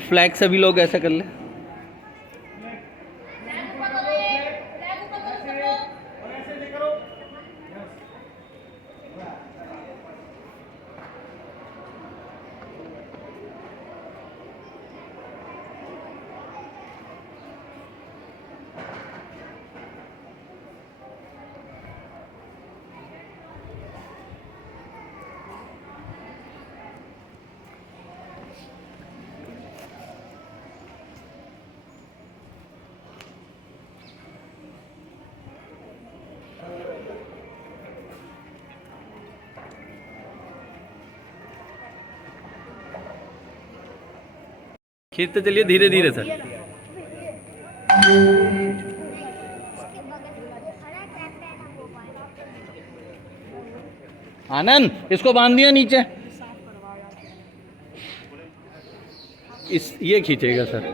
Flag सभी लोग ऐसा कर ले। खींचते चलिए धीरे धीरे सर। आनंद इसको बांध दिया नीचे। इस ये खींचेगा सर,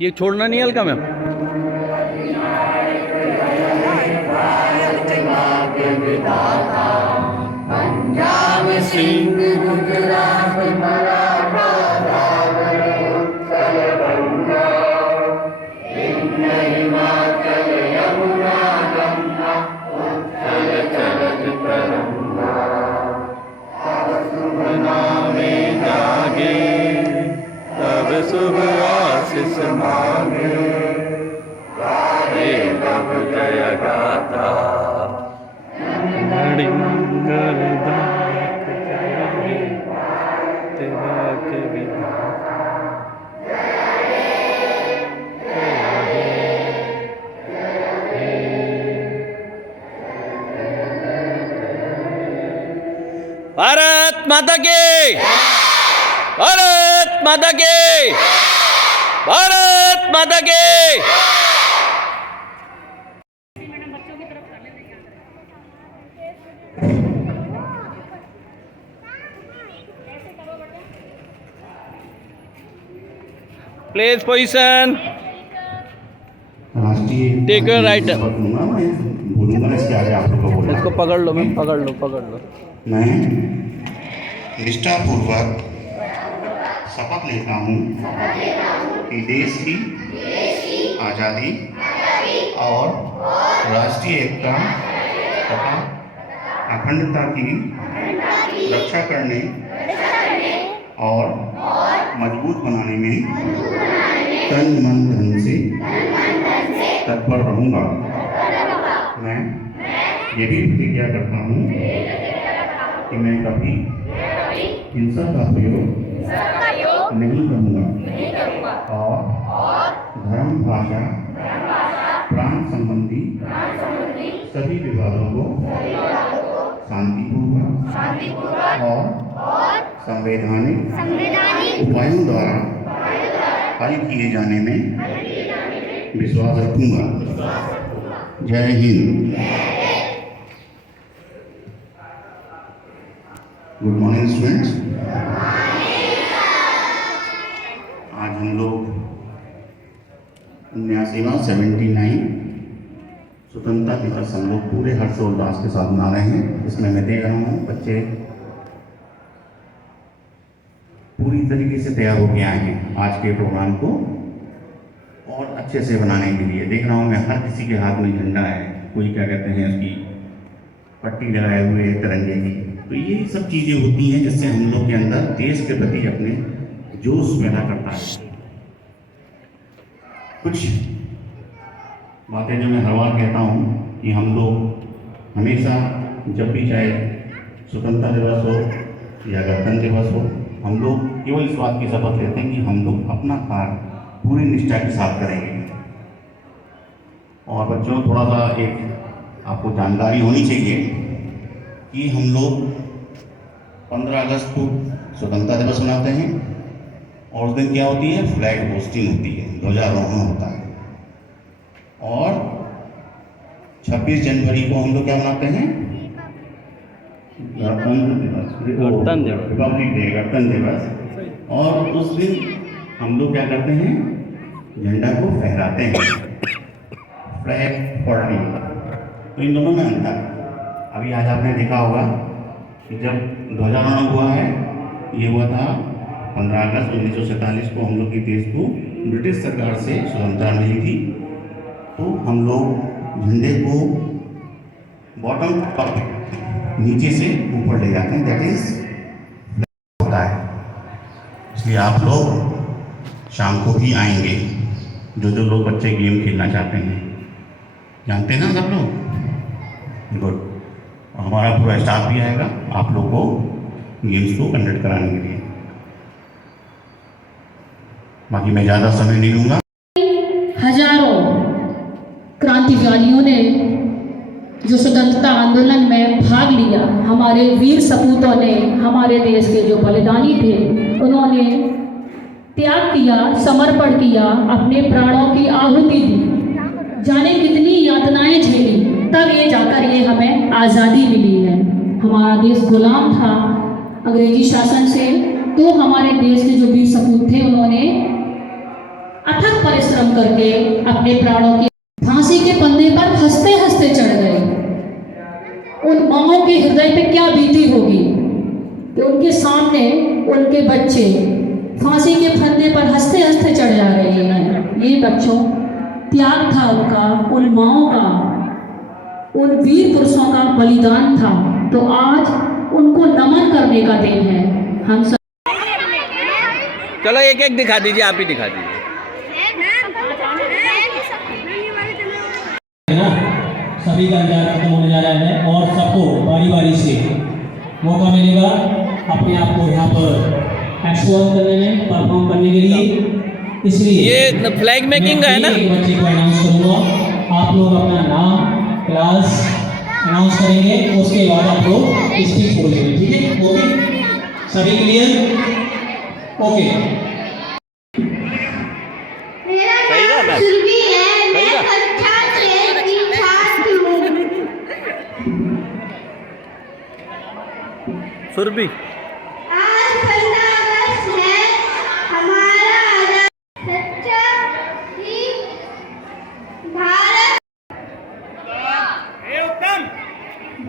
ये छोड़ना नहीं हल्का मैम। पंजाब सिंह गुजरात मराठा उत्कल गंगा विंध्य हिमाचल यमुना गंगा उत्कल चलत तरंगा तब शुभ नामे जागे तब शुभ आशीष मांगे गाए तब जय गाथा भारत माता की, भारत माता की, भारत माता की। Place position, take your right. बोलूंगा इसके आगे आप लोग को बोलना। इसको पकड़ लो मैम, पकड़ लो पकड़ लो। मैं निष्ठापूर्वक शपथ लेता हूँ कि देश की आज़ादी और राष्ट्रीय एकता तथा अखंडता की रक्षा करने और मजबूत बनाने में तन मन धन से तत्पर रहूँगा। मैं ये भी प्रतिज्ञा करता हूँ कि मैं कभी हिंसा का प्रयोग नहीं करूँगा और धर्म भाषा प्राण संबंधी सभी विवादों को शांतिपूर्वक और संवैधानिक उपायों द्वारा हल किए जाने में विश्वास रखूँगा। जय हिंद। Good morning students. आज हम लोग 79 स्वतंत्रता दिवस हम लोग पूरे हर्षोल्लास के साथ मना रहे हैं। इसमें मैं देख रहा हूँ बच्चे पूरी तरीके से तैयार होके आए हैं आज के प्रोग्राम को और अच्छे से बनाने के लिए। देख रहा हूँ मैं हर किसी के हाथ में झंडा है, कोई क्या कहते हैं उसकी पट्टी लगाए हुए तिरंगे की। तो ये सब चीज़ें होती हैं जिससे हम लोग के अंदर देश के प्रति अपने जोश पैदा करता है। कुछ बातें जो मैं हर बार कहता हूँ कि हम लोग हमेशा जब भी चाहे स्वतंत्रता दिवस हो या गणतंत्र दिवस हो, हम लोग केवल इस बात की शपथ लेते हैं कि हम लोग अपना कार्य पूरी निष्ठा के साथ करेंगे। और बच्चों थोड़ा सा एक आपको जानकारी होनी चाहिए कि हम लोग 15 अगस्त को स्वतंत्रता दिवस मनाते हैं और उस दिन क्या होती है, फ्लैग होस्टिंग होती है, ध्वजारोहण होता है। और 26 जनवरी को हम लोग क्या मनाते हैं, गणतंत्र दिवस, रिपब्लिक डे, गणतंत्र दिवस। और उस दिन हम लोग क्या करते हैं, झंडा को फहराते हैं, फ्लैग होल्डिंग। तो इन दोनों में अंतर, अभी आज आपने देखा होगा कि जब ध्वजारोहण हुआ है, ये हुआ था 15 अगस्त 1947 को हम लोग के देश को ब्रिटिश सरकार से स्वतंत्रता मिली थी। तो हम लोग झंडे को बॉटम टॉप नीचे से ऊपर ले जाते हैं, दैट इज होता है। इसलिए आप लोग शाम को भी आएंगे, जो लोग बच्चे गेम खेलना चाहते हैं, जानते हैं ना सब लोग, गुड। हमारा पूरा स्टाफ भी आएगा आप लोग को गेम्स को कंडक्ट कराने के लिए। बाकी मैं ज़्यादा समय नहीं लूँगा। हजारों क्रांतिकारियों ने जो स्वतंत्रता आंदोलन में भाग लिया, हमारे वीर सपूतों ने, हमारे देश के जो बलिदानी थे, उन्होंने त्याग किया, समर्पण किया, अपने प्राणों की आहुति दी, जाने कितनी यातनाएं झेली, तब ये जाकर ये हमें आज़ादी मिली है। हमारा देश गुलाम था अंग्रेजी शासन से, तो हमारे देश के जो वीर सपूत थे उन्होंने अथक परिश्रम करके अपने प्राणों की फांसी के फंदे पर हंसते हंसते चढ़ गए। उन माओं के हृदय पे क्या बीती होगी कि उनके सामने उनके बच्चे फांसी के फंदे पर हंसते हंसते चढ़ जा रहे हैं। ये बच्चों त्याग था उनका, उन माओं का, उन वीर पुरुषों का बलिदान था। तो आज उनको नमन करने का दिन है। हम सब चलो एक एक दिखा दीजिए, आप ही दिखा दीजिए। सभी का इंतजार खत्म होने जा रहा है और सबको बारी बारी से मौका मिलेगा अपने आप को यहाँ पर एक्सपोज करने में, परफॉर्म करने के लिए। इसलिए ये फ्लैग मेकिंग है ना। एक बच्चे को अनाउंस करूँगा, आप लोग अपना नाम, क्लास अनाउंस करेंगे, उसके बाद आप लोग स्पीच बोलेंगे, ठीक है? ओके, सभी क्लियर? ओके। सही रहा मैम? सुरभि है, मैं सही रहा? कक्षा 6 की छात्र हूँ। सुरभि, आज 15 अगस्त है, हमारा आजाद सच्चा ही भारत।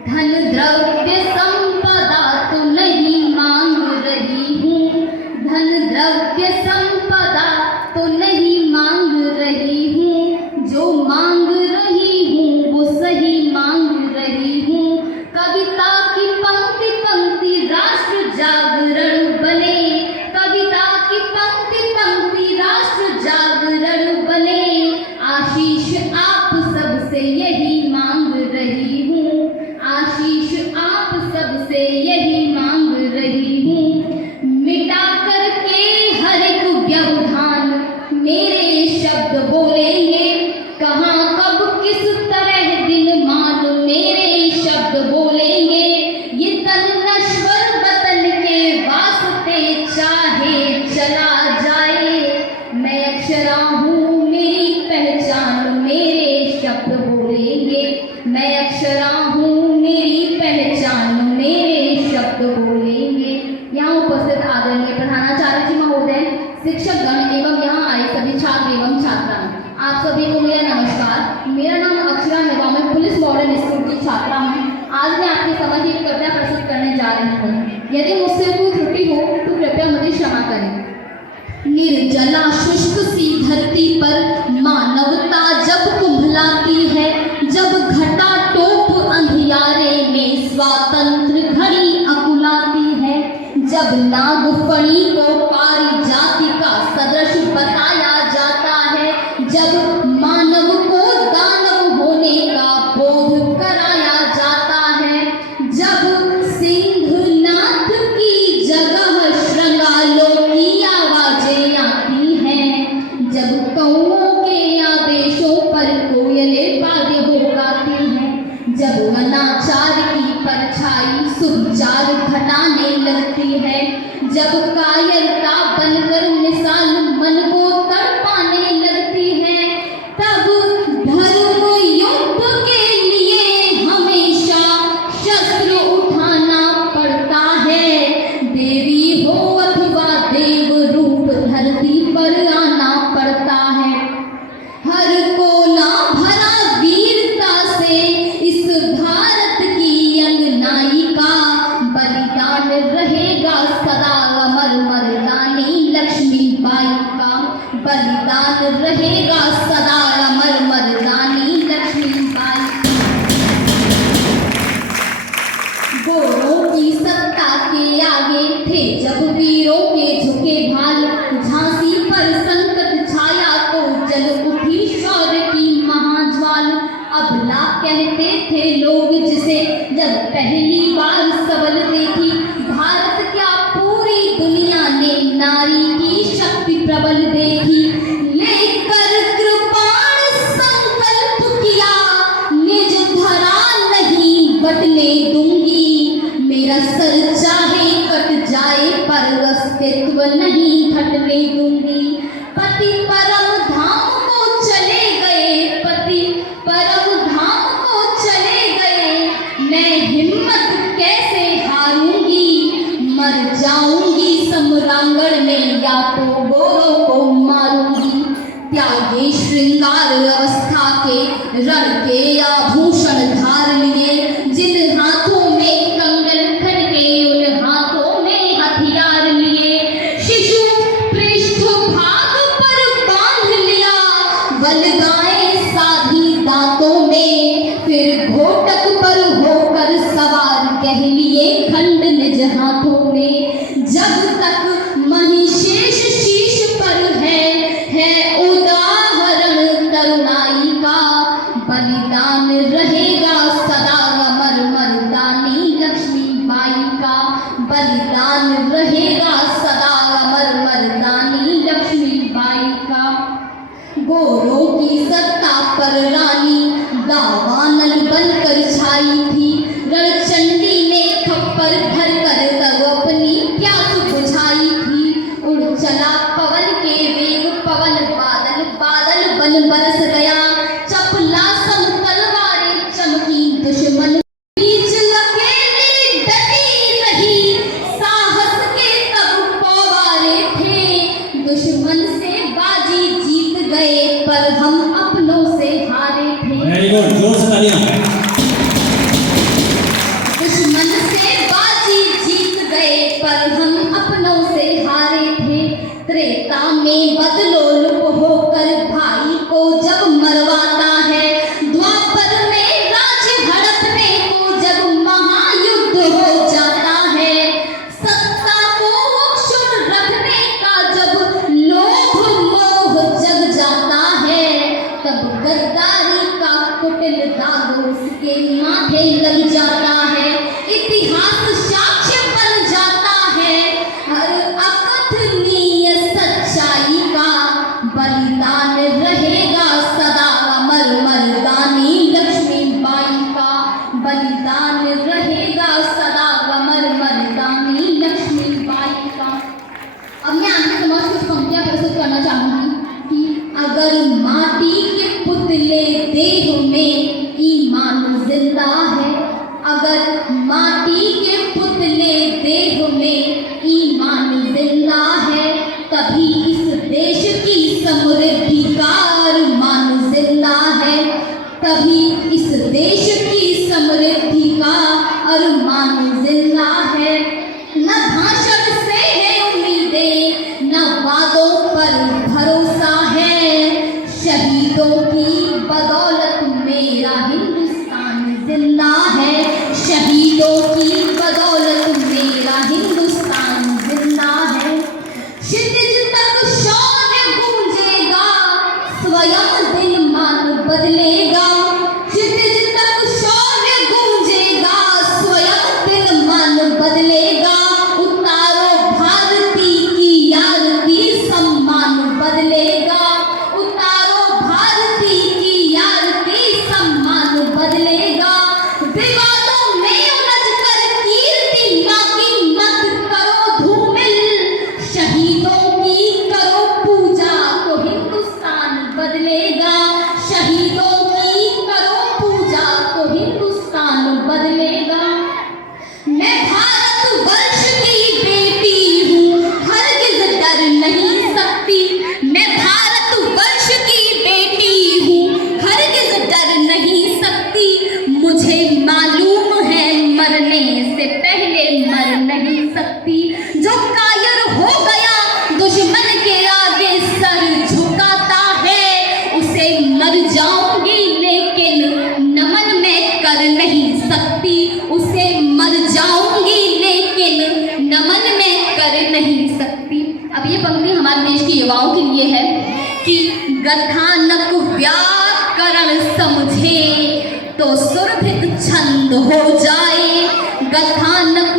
धन द्रव्य संपदा तो नहीं मांग रही हूँ, धन द्रव्य संपदा तो नहीं मांग रही हूँ, जो मांग रही हूँ वो सही मांग रही हूँ। कविता की पंक्ति पंक्ति राष्ट्र जागरण बने, कविता की पंक्ति पंक्ति राष्ट्र जागरण बने। आशीष आप सबसे यही मांग रही हूँ, आशीष आप सबसे यही मांग रही हूँ। मिटा करके हर एक व्यवधान मेरे शब्द बोलेंगे, कहाँ कब किस तरह दिन मान मेरे शब्द बोलेंगे। ये तन नश्वर वतन के वास्ते चाहे चला जाए, मैं अक्षरा हूँ मेरी पहचान मेरे शब्द बोलेंगे, मैं अक्षरा हूँ मेरी पहचान मेरे शब्द बोलेंगे। यहाँ उपस्थित आदरणीय प्रधानाचार्य जी महोदय, शिक्षकगण एवं यहाँ आए सभी छात्र एवं छात्राएं, आप सभी को मेरा नमस्कार। मेरा नाम अक्षरा है, मैं पुलिस मॉडर्न स्कूल की छात्रा हूँ। आज मैं आपके समक्ष एक कविता प्रस्तुत करने जा रही हूँ। यदि मुझसे कोई त्रुटि हो तो कृपया मुझे क्षमा करें। निर्जला शुष्क सी धरती पर मानवता जब कुंभलाती है, जब घटा टोप अंधियारे में स्वातंत्र घड़ी अकुलाती है, जब नागफणी को पारिजाति का सदृश बताया जाता है, जब मानव को दानव होने का बोध कराया जाता है, जब सिंधुनाथ की जगह श्रृंगालों की आवाजें आती हैं, जब कौओं के आदेशों पर कोयलें वाद्य हो गाती हैं, जब अनाचार की परछाई सुविचार घटाने लगती है, जब काया बलिदान रहेगा सदा अमर मर्दानी लक्ष्मीबाई। गोरों की सत्ता के आगे थे जब वीरों के झुके भाल, झांसी पर संकट छाया तो जल उठी शौर्य की महाज्वाल। अबला कहते थे लोग जिसे जब पहली बार सबल देखी, भारत क्या पूरी दुनिया ने नारी की शक्ति प्रबल देखी। लेकर कृपाण संकल्प किया, निज धरा नहीं बटने दूंगी। मेरा सर चाहे कट जाए पर अस्तित्व नहीं घटने दूंगी। पति परम धाम को चले गए, पति परम धाम को चले गए, मैं हिम्मत कैसे हारूंगी। मर जाऊंगी सम्रांगण में या तो गोरों को मारूंगी। त्यागे श्रृंगार अवस्था के रण के आभूषण धार लिए, जिन हाथों में कंगन खड़के उन हाथों में हथियार लिए। शिशु पृष्ठ भाग पर बांध लिया, बलगाएं साधी दांतों में, फिर घोटक पर होकर सवार कह लिए खंड निज हाथों में। जब तक महिषेष शीश पर है उदाहरण तरुणाई का, बलिदान रहेगा सदा अमर मर्दानी लक्ष्मीबाई का। बलिदान रहेगा सदा अमर मर्दानी लक्ष्मीबाई का। गोरों की सत्ता पर रानी दावानल बनकर छाई थी, रणचंडी ने खप्पर भर कर तब अपनी प्यास बुझाई थी। उड़ चला पवन के वेग पवन, बादल बादल बन बरस गया, चपला सम तलवारें चमकी दुश्मन बीच अकेली डटी रही। साहस के तब पवारे थे, दुश्मन से बाजी जीत गए पर हम अपनों से हारे थे। वेरी गुड, जोर से तालियां। दुश्मन से बाजी जीत गए पर हम अपनों से हारे थे। त्रेता में बदलोलुप होकर भाई को जब मरवाता है, द्वापर में राज्य हड़पने को जब महायुद्ध हो जाता है, सत्ता को अक्षुण्ण रखने का जब लोभ मोह जग जाता है, तब गद्दारी का कुटिल दाग उसके माथे लग जाता है। इतिहास साक्ष्य बन जाता है हर अकथनीय सच्चाई का। बलिदान रहेगा सदा अमर मर्दानी लक्ष्मीबाई का। बलिदान रहेगा सदा अमर मर्दानी लक्ष्मीबाई का। अब मैं आपके समक्ष कुछ पंक्तियां प्रस्तुत करना चाहूंगी कि अगर माटी के पुतले देह में ईमान जिंदा है, अगर माटी के पुतले देह में ईमान जिंदा है, तभी इस देश की समृद्धि का अरमान जिंदा है, तभी इस देश की समृद्धि का अरमान जिंदा है। न भाषण से है उम्मीदें, न वादों पर भरोसा है, शहीदों की बदौलत मेरा हिंदुस्तान जिंदा है। शहीदों की बदौलत मेरा हिंदुस्तान जिंदा है। क्षितिज तक शौर्य गूंजेगा, स्वयं दिन मान बदलेगा। क्षितिज तक शौर्य गूंजेगा, स्वयं दिन मान बदलेगा। उतारो भारती की आरती, सम्मान बदलेगा। उतारो भारती की आरती, सम्मान बदलेगा। विवादों में उलझ कर कीर्ति माँ की मत करो धूमिल, शहीदों की करो पूजा तो हिंदुस्तान बदलेगा। शहीदों की करो पूजा तो हिंदुस्तान बदलेगा। मैं भारतवर्ष की बेटी हूँ, हरगिज़ डर नहीं सकती। मैं भारतवर्ष की बेटी हूँ, हरगिज़ डर नहीं सकती। मुझे मालूम है मरने से पहले मर नहीं सकती। जो कायर हो गया दुश्मन के आगे सर झुका अब ये पंक्ति हमारे देश के युवाओं के लिए है कि गठानक व्याकरण समझे तो सुरभित छंद हो जाए। गठानक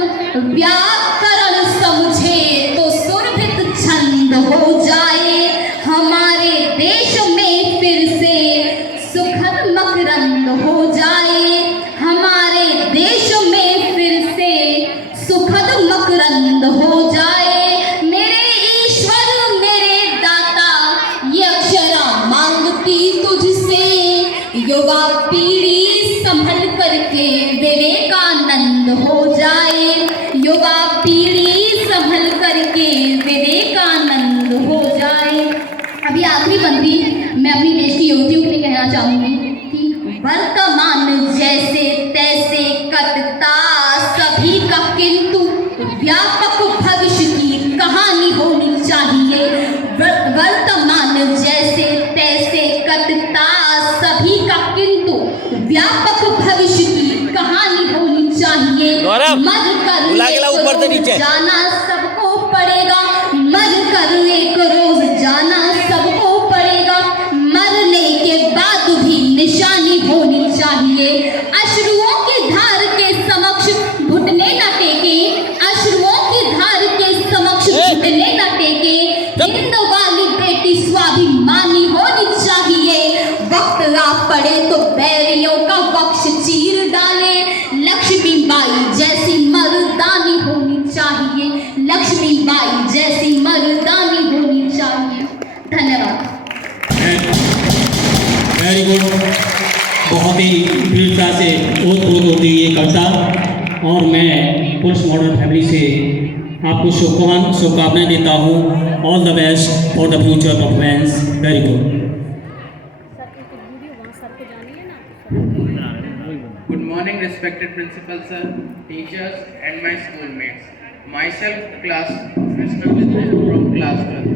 व्याकरण समझे तो सुरभित छंद हो जाए। हमारे देश में फिर से सुखद मकरंद हो जाए। हमारे देश में फिर से सुखद मकरंद हो जाए। मेरे ईश्वर मेरे दाता ये अक्षरा मांगती तुझसे। युवा पीढ़ी संभल करके विवेकानंद हो जाए। युवा पीढ़ी संभल करके विवेकानंद हो जाए। अभी आखिरी पंक्ति मैं अपनी देश की युवतियों के लिए कहना चाहूंगी कि वर्तमान जैसे तैसे कटता सभी का, किंतु व्यापक भविष्य की कहानी होनी चाहिए। वर्तमान जैसे तैसे कटता सभी का, किंतु व्यापक भविष्य की कहानी होनी चाहिए। मर कर ऊपर से नीचे जाना सबको पड़ेगा। मर कर एक रोज जाना सबको पड़ेगा। मरने के बाद भी निशानी होनी चाहिए। अश्रुओं की धार के समक्ष घुटने न टेके। अश्रुओं की धार के समक्ष घुटने न टेके। हिंद वाली बेटी स्वाभिमानी होनी चाहिए। वक्त आ पड़े तो बैरियों का वक्ष चीर डाले। लक्ष्मीबाई जैसी मर्दानी होनी चाहिए। लक्ष्मीबाई जैसी मर्दानी होनी चाहिए। धन्यवाद। Very good. बहुत ही दृढ़ता से ओत-प्रोत होती है ये कविता और मैं पुलिस मॉडर्न फैमिली से आपको शुभकामनाएं देता हूँ। All the best for the future performance. Very good. Good morning, respected principal sir, teachers, and my schoolmates. Myself, class Krishna Vidya from class 12.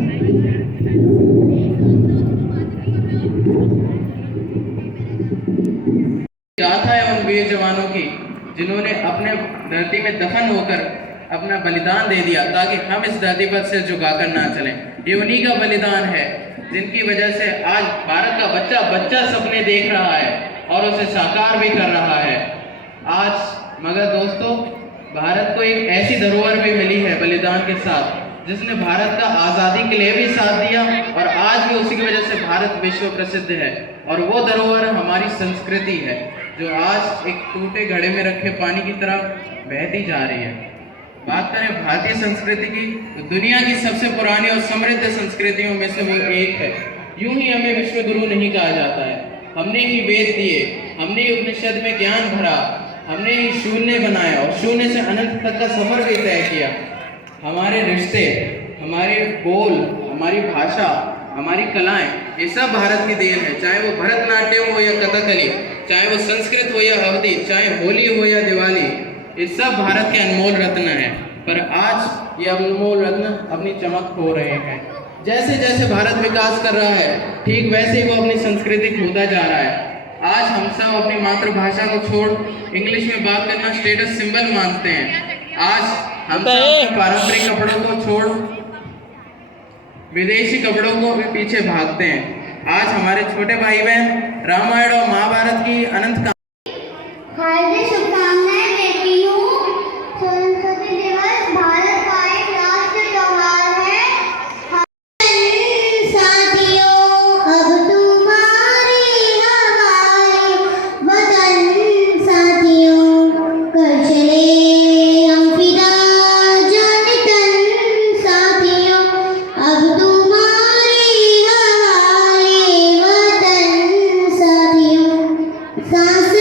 गाथा है उन वीर जवानों की जिन्होंने अपने धरती में दफन होकर अपना बलिदान दे दिया ताकि हम इस धरती पर सिर झुकाकर ना चलें। ये उन्हीं का बलिदान है जिनकी वजह से आज भारत का बच्चा बच्चा सपने देख रहा है और उसे साकार भी कर रहा है आज। मगर दोस्तों, भारत को एक ऐसी धरोहर भी मिली है बलिदान के साथ जिसने भारत का आज़ादी के लिए भी साथ दिया और आज भी उसी की वजह से भारत विश्व प्रसिद्ध है। और वो धरोहर हमारी संस्कृति है जो आज एक टूटे घड़े में रखे पानी की तरह बहती जा रही है। बात करें भारतीय संस्कृति की तो दुनिया की सबसे पुरानी और समृद्ध संस्कृतियों में से वो एक है। यूं ही हमें विश्व गुरु नहीं कहा जाता है। हमने ही वेद दिए, हमने ही उपनिषद में ज्ञान भरा, हमने ही शून्य बनाया और शून्य से अनंत तक का सफर भी तय किया। हमारे रिश्ते, हमारे बोल, हमारी भाषा, हमारी कलाएं, ये सब भारत की देन है। चाहे वो भरतनाट्यम हो या कथकली, चाहे वो संस्कृत हो या अवधी, चाहे होली हो या दिवाली, ये सब भारत के अनमोल रत्न हैं। पर आज ये अनमोल रत्न अपनी चमक खो रहे हैं। जैसे जैसे भारत विकास कर रहा है ठीक वैसे ही वो अपनी संस्कृति खोता जा रहा है। आज हम सब अपनी मातृभाषा को छोड़ इंग्लिश में बात करना स्टेटस सिंबल मानते हैं। आज हम सब पारंपरिक कपड़ों को छोड़ विदेशी कपड़ों को भी पीछे भागते हैं। आज हमारे छोटे भाई बहन रामायण और महाभारत की अनंत हार्दिक शुभकामनाएं देती हूँ। सरस्वती दिवस भारत का एक राष्ट्रीय त्योहार है। साथियों, अब तुम्हारी हमारी वतन साथियों, कर चले हम फिदा जान तन साथियों, अब तुम्हारी हमारी वतन साथियों, सांस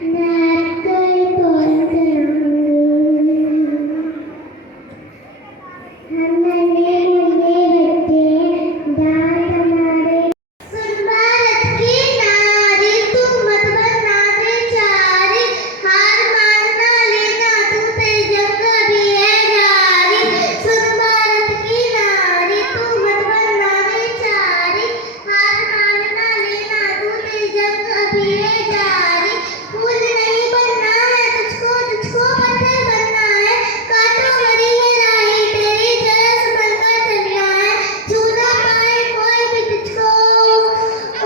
मैं आपको कॉल करूँगी। हम नन्हे मुन्ने बच्चे दांत हमारे। सुन भारत की नारी तू मत बनना बेचारी, हार मानना लेना तू तेरी जंग भी है जारी। सुन भारत की नारी तू मत बनना बेचारी, हार मानना लेना तू तेरी जंग भी है जारी। फूल नहीं बनना है तुझको, तुझको पत्थर बनना है, कांटों भरी है राहें तेरी, जरा संभल कर चलना है। छू ना पाए कोई भी तुझको,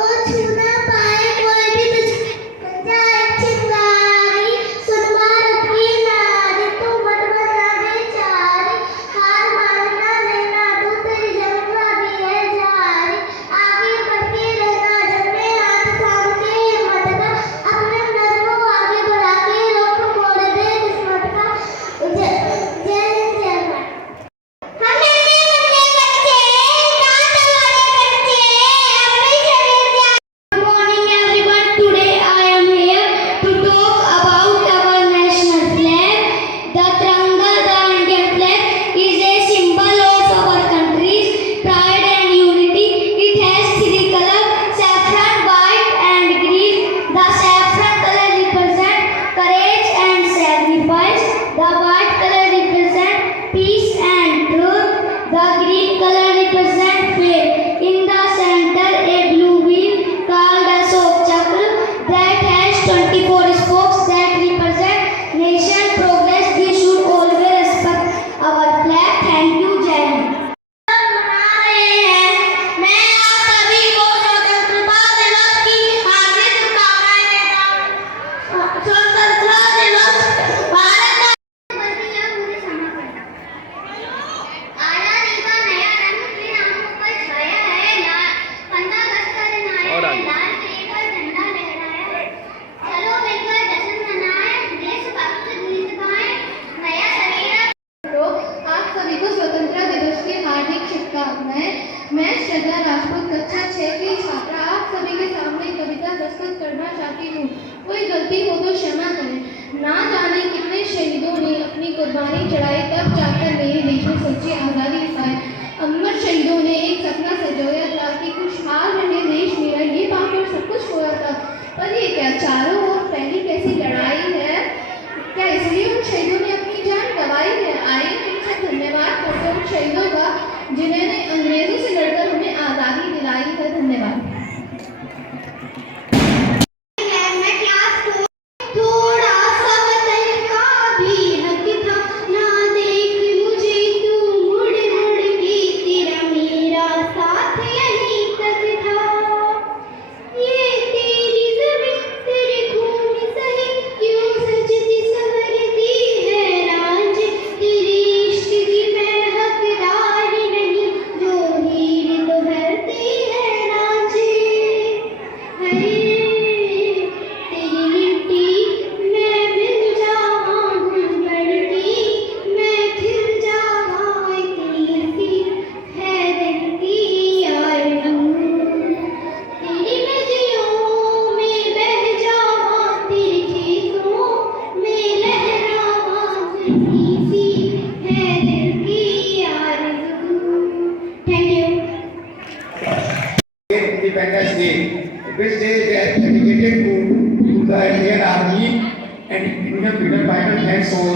ओ छू ना पाए कोई भी तुझको, बन जाए चिंगारी। सुन भारत की नारी तू मत बनना बेचारी, हार मानना लेना तू तेरी जंग भी है जारी। आगे बढ़ के रहना जब मैं हाथ थाम के हिम्मत का, अपने नर को आगे बढ़ा के रोक मोड़ दे किस्मत का। जय जय जय भारत। हम नन्हे मुन्ने बच्चे दांत हमारे कच्चे, अपने शरीर जान। Good morning everyone. Today I am here to talk about our national flag. The Tiranga, the Indian flag, is a symbol of our country's pride and unity. It has three colors: saffron, white, and green. The saffron color represents courage and sacrifice. The white color represents peace and truth. The green color represents faith. In the center, a blue wheel called a Ashok Chakra that has 24 spokes that represent nation progress. We should always respect our flag. Thank you. जय हिंद। मैं आप सभी को स्वतंत्रता दिवस की हार्दिक शुभकामनाएं देता हूँ। स्वतंत्रता दिवस भारत का आजादी का नया रंग फिर आंखों पर छाया है, लाल 15 अगस्त का दिन आया और है, आगे। लाल किले पर झंडा लहराया है। चलो मिलकर जश्न मनाएं, देशभक्त गीत गाएं, नया सवेरा। आप सभी को स्वतंत्रता दिवस की हार्दिक शुभकामनाएं। मैं श्रद्धा राजपूत कक्षा 6 की छात्रा आप सभी के सामने कविता प्रस्तुत करना चाहती हूँ। कोई गलती हो तो क्षमा करें। ना जाने कितने शहीदों ने अपनी कुर्बानी चढ़ाई, तब जाकर मेरे देश में सच्ची आज़ादी पाई। अमर शहीदों ने एक सपना सजोया था कि खुशहाल रहे देश मेरा, ये पाकर सब कुछ होया था। पर ये क्या चारों ओर पहली कैसी लड़ाई है, क्या इसलिए उन शहीदों ने अपनी जान गंवाई है? आइए इनसे धन्यवाद करते हैं उन शहीदों का जिन्होंने अंग्रेजों से लड़कर हमें आज़ादी दिलाई है। धन्यवाद। मैं क्लास को थोड़ा सा वतन का भी हक था, ना देख मुझे तू मुड़ मुड़ के, तेरा मेरा साथ यहीं तक था। ये तेरी ज़मीं तेरे खून सही क्यों सजती संवरती है रांझ, तेरे इश्क की मैं हकदार नहीं, जो हीर तो भरती है रांझ। हरे तेरी मिट्टी मैं मिल जावां, घुल बढ़ती मैं खिल जावां, इतनी सी है दिल की आरज़ू। तेरी नदियों में बह जावां, तेरे खेतों में लहरावां, इतनी सी है दिल की आरज़ू। Thank you. Independence Day, which day is dedicated to the Indian Army and Indian freedom fighters and soldiers.